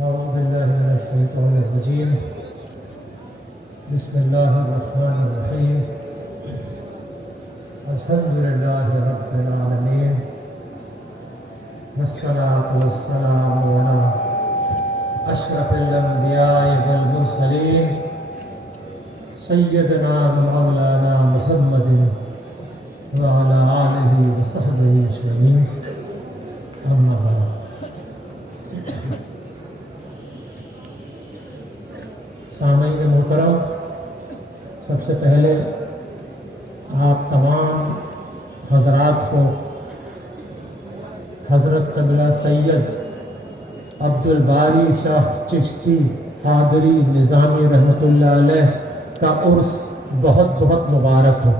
أعوذ بالله من الشيطان الرجيم. بسم الله الرحمن الرحيم. الحمد لله رب العالمين، والصلاة والسلام على أشرف الأنبياء والمرسلين سيدنا ومولانا محمد وعلى آله وصحبه أجمعين. أما بعد. سامعین محترم، سب سے پہلے آپ تمام حضرات کو حضرت قبلہ سید عبد الباری شاہ چشتی قادری نظامی رحمۃ اللہ علیہ کا عرس بہت بہت مبارک ہو۔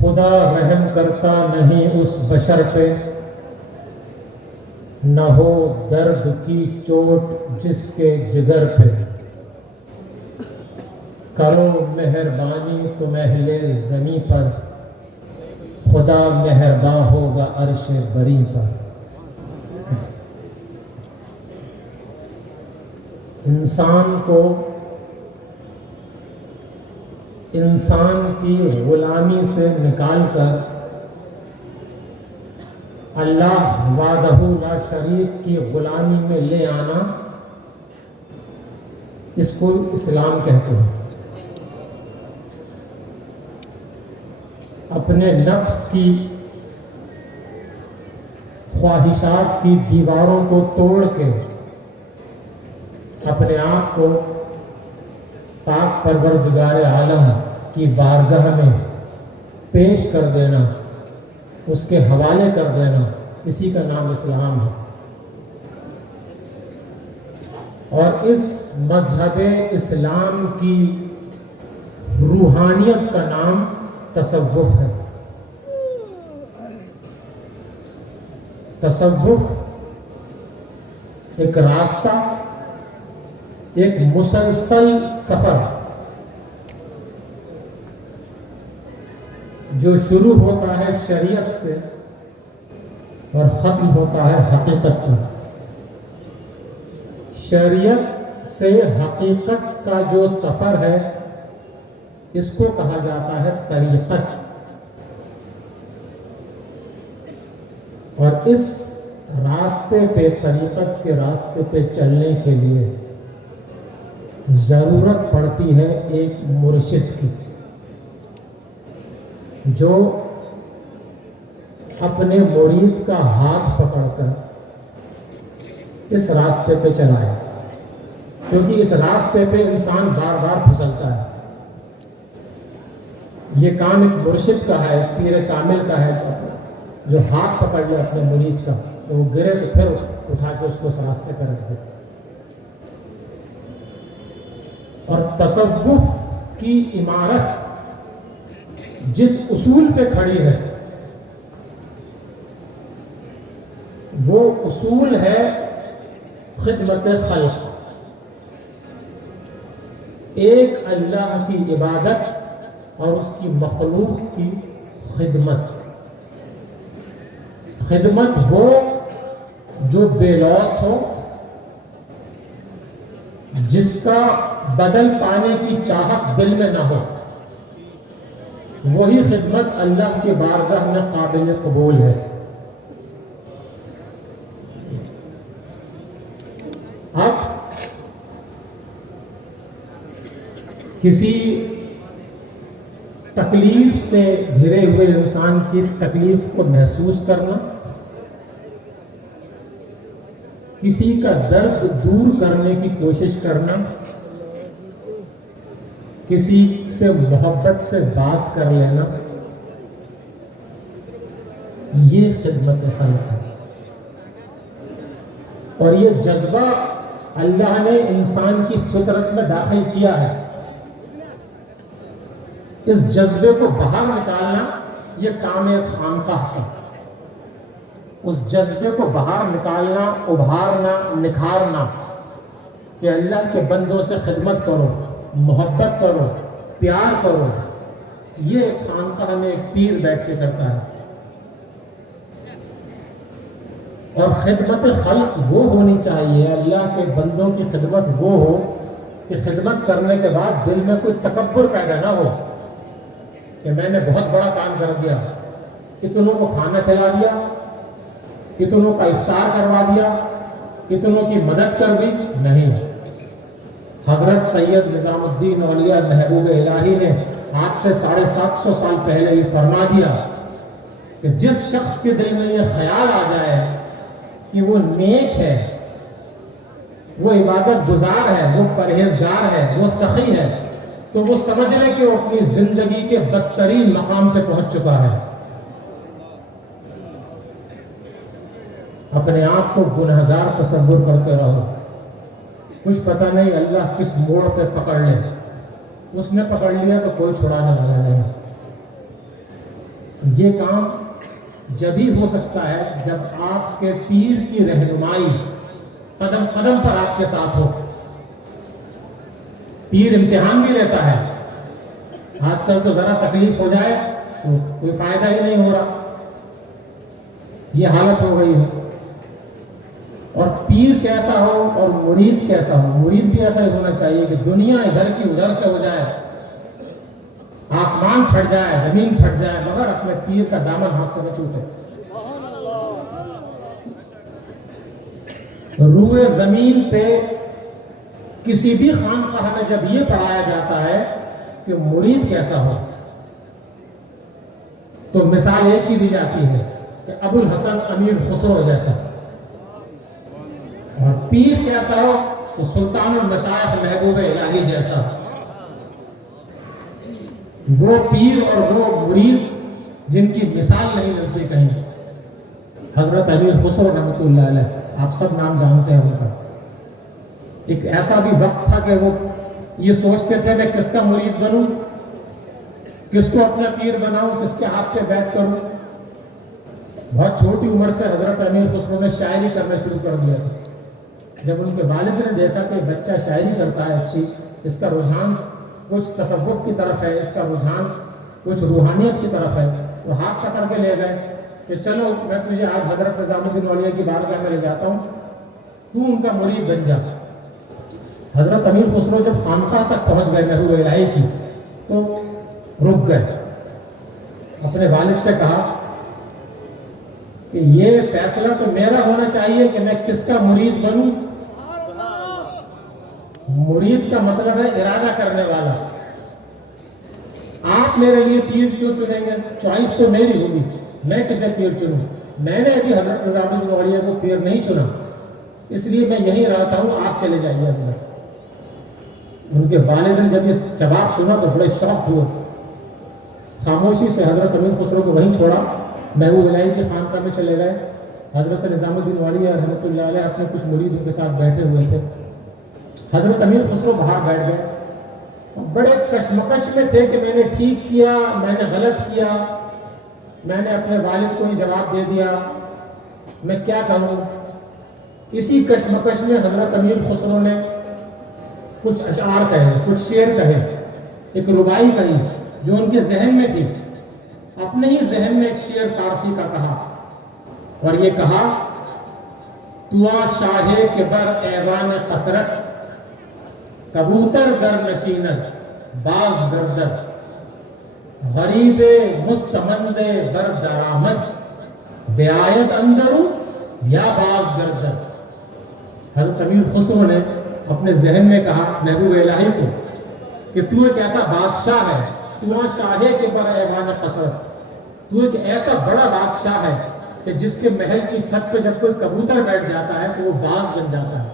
خدا رحم کرتا نہیں اس بشر پہ، نہ ہو درد کی چوٹ جس کے جگر پہ، کرو مہربانی تم اہل زمیں پر، خدا مہرباں ہوگا عرش بری پر۔ انسان کو انسان کی غلامی سے نکال کر اللہ وحدہ لا شریک کی غلامی میں لے آنا، اس کو اسلام کہتے ہیں۔ اپنے نفس کی خواہشات کی دیواروں کو توڑ کے اپنے آپ کو پاک پروردگار عالم کی بارگاہ میں پیش کر دینا، اس کے حوالے کر دینا، اسی کا نام اسلام ہے۔ اور اس مذہب اسلام کی روحانیت کا نام تصوف ہے۔ تصوف ایک راستہ، ایک مسلسل سفر جو شروع ہوتا ہے شریعت سے اور ختم ہوتا ہے حقیقت پر۔ شریعت سے حقیقت کا جو سفر ہے اس کو کہا جاتا ہے طریقت، اور اس راستے پہ، طریقت کے راستے پہ چلنے کے لیے ضرورت پڑتی ہے ایک مرشد کی، جو اپنے مرید کا ہاتھ پکڑ کر اس راستے پہ چلائے، کیونکہ اس راستے پہ انسان بار بار پھسلتا ہے۔ یہ کام ایک مرشد کا ہے، ایک پیر کامل کا ہے، جو ہاتھ پکڑ لے اپنے مرید کا، تو وہ گرے تو پھر اٹھا کے اس کو اس راستے پہ رکھ دے۔ اور تصوف کی عمارت جس اصول پہ کھڑی ہے وہ اصول ہے خدمت خلق، ایک اللہ کی عبادت اور اس کی مخلوق کی خدمت۔ خدمت وہ جو بے لوث ہو، جس کا بدل پانے کی چاہت دل میں نہ ہو، وہی خدمت اللہ کی بارگاہ میں قابل قبول ہے۔ اب کسی تکلیف سے گھرے ہوئے انسان کی تکلیف کو محسوس کرنا، کسی کا درد دور کرنے کی کوشش کرنا، کسی سے محبت سے بات کر لینا، یہ خدمت خلق ہے۔ اور یہ جذبہ اللہ نے انسان کی فطرت میں داخل کیا ہے۔ اس جذبے کو باہر نکالنا یہ کام ایک خانقاہ کا۔ اس جذبے کو باہر نکالنا، ابھارنا، نکھارنا کہ اللہ کے بندوں سے خدمت کرو، محبت کرو، پیار کرو، یہ ایک خانقاہ میں ایک پیر بیٹھ کے کرتا ہے. اور خدمت خلق وہ ہونی چاہیے، اللہ کے بندوں کی خدمت وہ ہو کہ خدمت کرنے کے بعد دل میں کوئی تکبر پیدا نہ ہو کہ میں نے بہت بڑا کام کر دیا، اتنوں کو کھانا کھلا دیا، اتنوں کا افطار کروا دیا، اتنوں کی مدد کر دی. نہیں، حضرت سید نظام الدین اولیاء محبوب الہی نے آج سے 750 سال پہلے یہ فرما دیا کہ جس شخص کے دل میں یہ خیال آ جائے کہ وہ نیک ہے، وہ عبادت گزار ہے، وہ پرہیزگار ہے، وہ سخی ہے، تو وہ سمجھ لے کہ وہ اپنی زندگی کے بدترین مقام پہ پہنچ چکا ہے. اپنے آپ کو گنہگار تصور کرتے رہو، کچھ پتہ نہیں اللہ کس موڑ پہ پکڑ لے. اس نے پکڑ لیا تو کوئی چھڑانے والا نہیں. یہ کام جب ہی ہو سکتا ہے جب آپ کے پیر کی رہنمائی قدم قدم پر آپ کے ساتھ ہو. پیر امتحان بھی لیتا ہے. آج کل تو ذرا تکلیف ہو جائے تو کوئی فائدہ ہی نہیں ہو رہا، یہ حالت ہو گئی ہے. اور پیر کیسا ہو اور مرید کیسا ہو، مرید بھی ایسا ہی ہونا چاہیے کہ دنیا ادھر کی ادھر سے ہو جائے، آسمان پھٹ جائے، زمین پھٹ جائے، مگر اپنے پیر کا دامن ہاتھ سے نہ چھوٹے. روئے زمین پہ کسی بھی خانقاہ میں جب یہ پڑھایا جاتا ہے کہ مرید کیسا ہو تو مثال ایک ہی دی جاتی ہے کہ ابو الحسن امیر خسرو جیسا، اور پیر کیسا ہو تو سلطان المشائخ محبوب الہی جیسا. وہ پیر اور وہ مرید جن کی مثال نہیں ملتی کہیں. حضرت امیر خسرو رحمۃ اللہ علیہ، آپ سب نام جانتے ہیں ان کا. ایک ایسا بھی وقت تھا کہ وہ یہ سوچتے تھے میں کس کا مرید بنوں، کس کو اپنا پیر بناؤں، کس کے ہاتھ پہ بیعت کروں. بہت چھوٹی عمر سے حضرت امیر خسرو نے شاعری کرنا شروع کر دیا تھا. جب ان کے والد نے دیکھا کہ بچہ شاعری کرتا ہے اچھی، اس کا رجحان کچھ تصوف کی طرف ہے، اس کا رجحان کچھ روحانیت کی طرف ہے، وہ ہاتھ پکڑ کے لے گئے کہ چلو میں تجھے آج حضرت نظام الدین اولیاء کی بارگاہ میں لے جاتا ہوں، تو ان کا مرید بن جا. حضرت امیر خسرو جب خانقاہ تک پہنچ گئے محبوب الہی کی تو رک گئے. اپنے والد سے کہا کہ یہ فیصلہ تو میرا ہونا چاہیے کہ میں کس کا مرید بنوں. مرید کا مطلب ہے ارادہ کرنے والا. آپ میرے لیے پیر کیوں چنیں گے؟ چوائس تو میری ہوگی، میں کسے پیر چنوں؟ میں نے ابھی حضرت نظام الدین اولیاء کو پیر نہیں چنا، اس لیے میں یہیں رہتا ہوں، آپ چلے جائیے اندر. ان کے والد نے جب یہ جواب سنا تو بڑے شوق ہوئے. خاموشی سے حضرت امیر خسرو کو وہیں چھوڑا، محبوب الہی کی خانقاہ میں چلے گئے. حضرت نظام الدین اولیاء رحمۃ اللہ علیہ اپنے کچھ مرید ان کے ساتھ بیٹھے ہوئے تھے. حضرت امیر خسرو باہر بیٹھ گئے، بڑے کشمکش میں تھے کہ میں نے ٹھیک کیا، میں نے غلط کیا، میں نے اپنے والد کو ہی جواب دے دیا، میں کیا کروں. اسی کشمکش میں حضرت امیر خسرو نے کچھ اشعار کہے، کچھ شعر کہے، ایک ربائی کہی جو ان کے ذہن میں تھی. اپنے ہی ذہن میں ایک شعر فارسی کا کہا اور یہ کہا، توا شاہے کے بر ایوان قصرت، کبوتر گر نشینت باز گردر، غریب مستمند بر درآمد، بیایت اندرو یا باز گردر. حضرت امیر خسرو نے اپنے ذہن میں کہا محبوب الہی کو کہ تو ایک ایسا بادشاہ ہے، تو شاہے کے بر ایوان قصرت، تو ایک ایسا بڑا بادشاہ ہے کہ جس کے محل کی چھت پہ جب کوئی کبوتر بیٹھ جاتا ہے تو وہ باز بن جاتا ہے.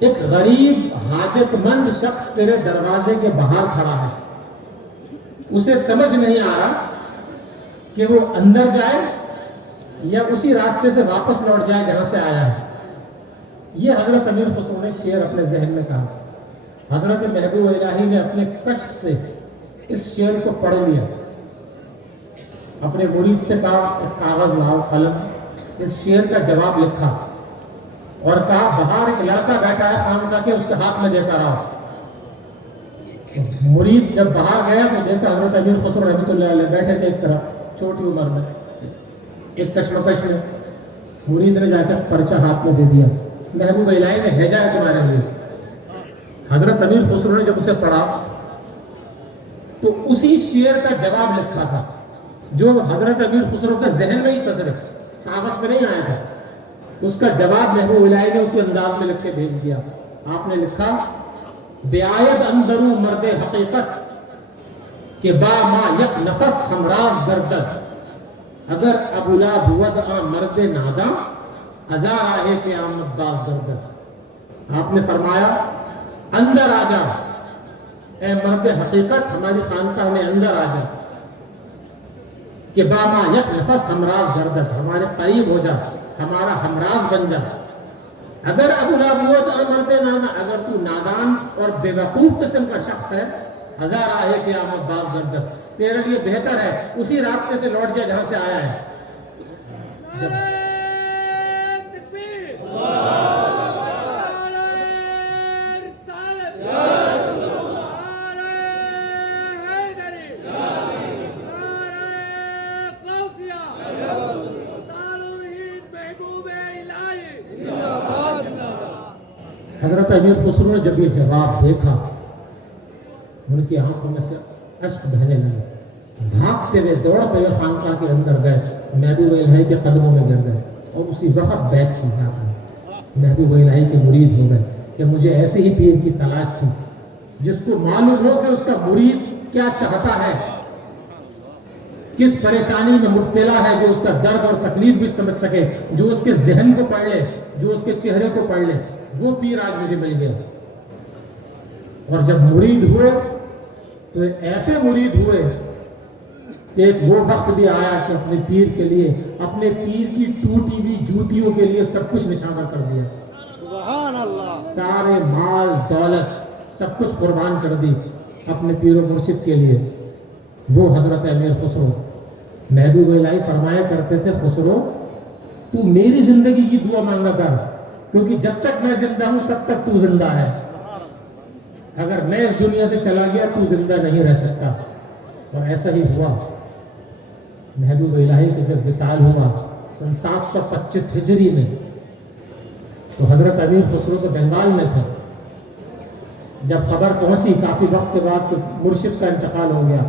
ایک غریب حاجت مند شخص تیرے دروازے کے باہر کھڑا ہے، اسے سمجھ نہیں آ رہا کہ وہ اندر جائے یا اسی راستے سے واپس لوٹ جائے جہاں سے آیا ہے. یہ حضرت امیر خسرو نے شعر اپنے ذہن میں کہا. حضرت محبوب الہی نے اپنے کشف سے اس شعر کو پڑھ لیا، اپنے مرید سے کہا ایک کاغذ لاؤ قلم، اس شعر کا جواب لکھا اور کہا باہر ایک لڑکا بیٹھا ہے خانقاہ کے، اس کے ہاتھ میں دے کر آؤ. مرید جب باہر گیا تو دیکھا حضرت امیر خسرو رحمۃ اللہ علیہ بیٹھے تھے ایک طرف چھوٹی عمر میں ایک کشمکش میں. مرید نے جا کر پرچہ ہاتھ میں دے دیا, محبوب الہی نے بھیجا ہے تمہارے لیے. حضرت امیر خسرو نے جب اسے پڑھا تو اسی شعر کا جواب لکھا تھا جو حضرت امیر خسرو کے ذہن میں ہی تصرف کاغذ پہ نہیں آیا تھا. اس کا جواب محبوب الہی نے اسی انداز میں لکھ کے بھیج دیا. آپ نے لکھا بیاید اندرو مرد حقیقت کہ با ما یک نفس ہمراز گردد اگر ابولا بود مرد ناداں ہزار آئے کہ آمد باز گردد. آپ نے فرمایا اندر آ جا اے مرد حقیقت, ہماری خانقاہ میں اندر آ جا کہ با ما یک نفس ہمراز گردد, ہمارے قریب ہو جا, ہمارا ہمراز بن جا. اگر ابولا بود مرد نانا, اگر تو نادان اور بے وقوف قسم کا شخص ہے, ہزار آئے کہ آمد باز گردد, تیرے لیے بہتر ہے اسی راستے سے لوٹ جا جہاں سے آیا ہے. حضرت امیر خسرو نے جب یہ جواب دیکھا ان کی آنکھوں میں سے اشک بہنے لگے. بھاگتے ہوئے دوڑتے ہوئے خانقاہ کے اندر گئے, محبوب الہی کے قدموں میں گر گئے اور اسی وقت بیعت کی. آپ نے محبوب الہی کے مرید ہو گئے کہ مجھے ایسے ہی پیر کی تلاش تھی جس کو معلوم ہو کہ اس کا مرید کیا چاہتا ہے, کس پریشانی میں مبتلا ہے, جو اس کا درد اور تکلیف بھی سمجھ سکے, جو اس کے ذہن کو پڑھ لے, جو اس کے چہرے کو پڑھ لے. وہ پیر آج مجھے مل گیا. اور جب مرید ہوئے تو ایسے مرید ہوئے کہ ایک وہ وقت بھی آیا کہ اپنے پیر کے لیے, اپنے پیر کی ٹوٹی ہوئی جوتیوں کے لیے سب کچھ نشانہ کر دیا. سبحان اللہ. سارے مال دولت سب کچھ قربان کر دی اپنے پیر و مرشد کے لیے. وہ حضرت امیر خسرو. محبوب الہی فرمایا کرتے تھے, خسرو تو میری زندگی کی دعا مانگا کر, کیونکہ جب تک میں زندہ ہوں تب تک تو زندہ ہے, اگر میں اس دنیا سے چلا گیا تو زندہ نہیں رہ سکتا. اور ایسا ہی ہوا. محبوب الہی کے جب وصال ہوا سن 725 ہجری میں, تو حضرت امیر خسرو تو بنگال میں تھے. جب خبر پہنچی کافی وقت کے بعد کہ مرشد کا انتقال ہو گیا,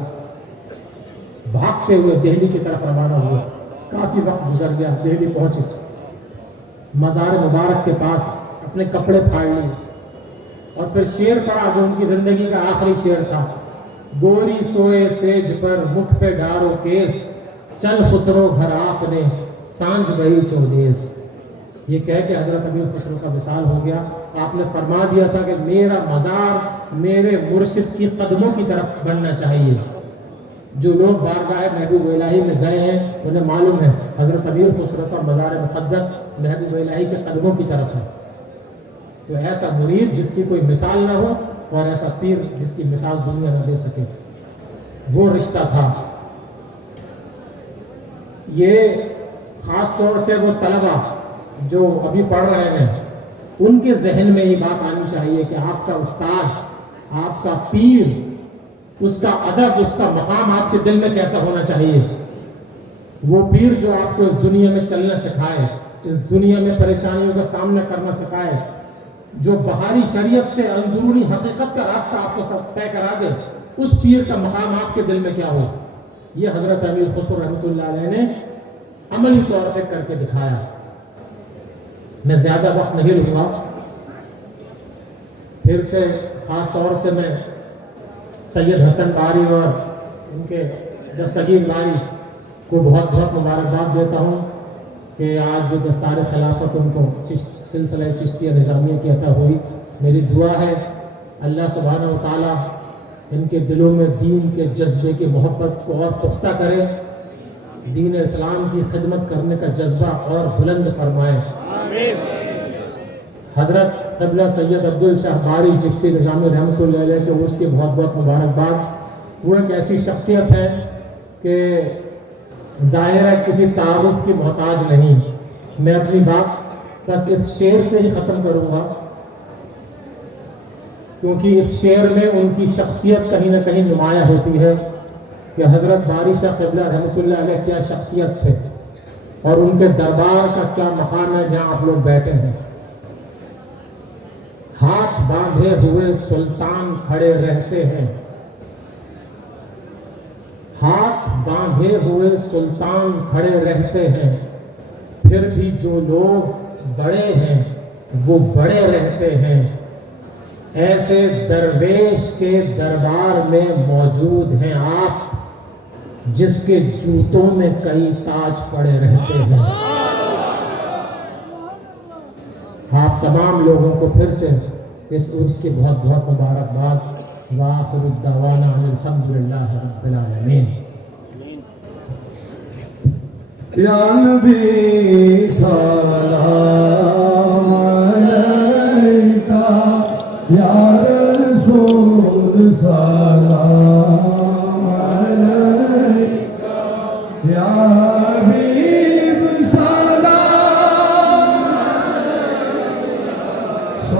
بھاگتے ہوئے دہلی کی طرف روانہ ہوئے. کافی وقت گزر گیا, دہلی پہنچے, مزار مبارک کے پاس اپنے کپڑے پھاڑ لیے اور پھر شعر پڑھا جو ان کی زندگی کا آخری شعر تھا. گوری سوئے سیج پر مکھ پہ ڈارو کیس, چل خسرو گھر آپ نے سانج بہی چودیس. یہ کہہ کے حضرت امیر خسرو کا وصال ہو گیا. آپ نے فرما دیا تھا کہ میرا مزار میرے مرشد کی قدموں کی طرف بننا چاہیے. جو لوگ بارگاہ محبوب الہی میں گئے ہیں انہیں معلوم ہے حضرت امیر خسرو کا مزار مقدس محبوب الہی کے قدموں کی طرف ہے. تو ایسا مرید جس کی کوئی مثال نہ ہو اور ایسا پیر جس کی مثال دنیا نہ دے سکے, وہ رشتہ تھا. یہ خاص طور سے وہ طلبہ جو ابھی پڑھ رہے ہیں ان کے ذہن میں یہ بات آنی چاہیے کہ آپ کا استاد, آپ کا پیر, اس کا ادب, اس کا مقام آپ کے دل میں کیسا ہونا چاہیے. وہ پیر جو آپ کو اس دنیا میں چلنا سکھائے, اس دنیا میں پریشانیوں کا سامنا کرنا سکھائے, جو باہری شریعت سے اندرونی حقیقت کا راستہ آپ کو سب طے کرا دے, اس پیر کا مقام آپ کے دل میں کیا ہو. یہ حضرت امیر خسرو رحمۃ اللہ علیہ نے عملی طور پہ کر کے دکھایا. میں زیادہ وقت نہیں لوں گا. پھر سے خاص طور سے میں سید حسن باری اور ان کے دستگیر باری کو بہت بہت مبارکباد دیتا ہوں کہ آج جو دستار خلافت ان کو سلسلہ چشتیہ نظامیہ کی عطا ہوئی. میری دعا ہے اللہ سبحانہ و تعالیٰ ان کے دلوں میں دین کے جذبے کی محبت کو اور پختہ کرے, دین اسلام کی خدمت کرنے کا جذبہ اور بلند فرمائے. حضرت قبلہ سید عبدالشاہ باری چشتی نظامی رحمۃ اللہ علیہ کے اس کی بہت بہت مبارکباد. وہ ایک ایسی شخصیت ہے کہ ظاہر ہے کسی تعارف کی محتاج نہیں. میں اپنی بات بس اس شعر سے ہی ختم کروں گا کیونکہ اس شعر میں ان کی شخصیت کہیں نہ کہیں نمایاں ہوتی ہے کہ حضرت باری شاہ قبلہ رحمۃ اللہ علیہ کیا شخصیت تھے اور ان کے دربار کا کیا مقام ہے جہاں آپ لوگ بیٹھے ہیں. ہاتھ باندھے ہوئے سلطان کھڑے رہتے ہیں، ہاتھ باندھے ہوئے سلطان کھڑے رہتے ہیں، پھر بھی جو لوگ بڑے ہیں وہ بڑے رہتے ہیں. ایسے درویش کے دربار میں موجود ہیں آپ جس کے جوتوں میں کئی تاج پڑے رہتے ہیں. آپ تمام لوگوں کو پھر سے اس عرس کی بہت بہت مبارکباد. وآخر الدعوانا ان الحمدللہ رب العالمین. یا نبی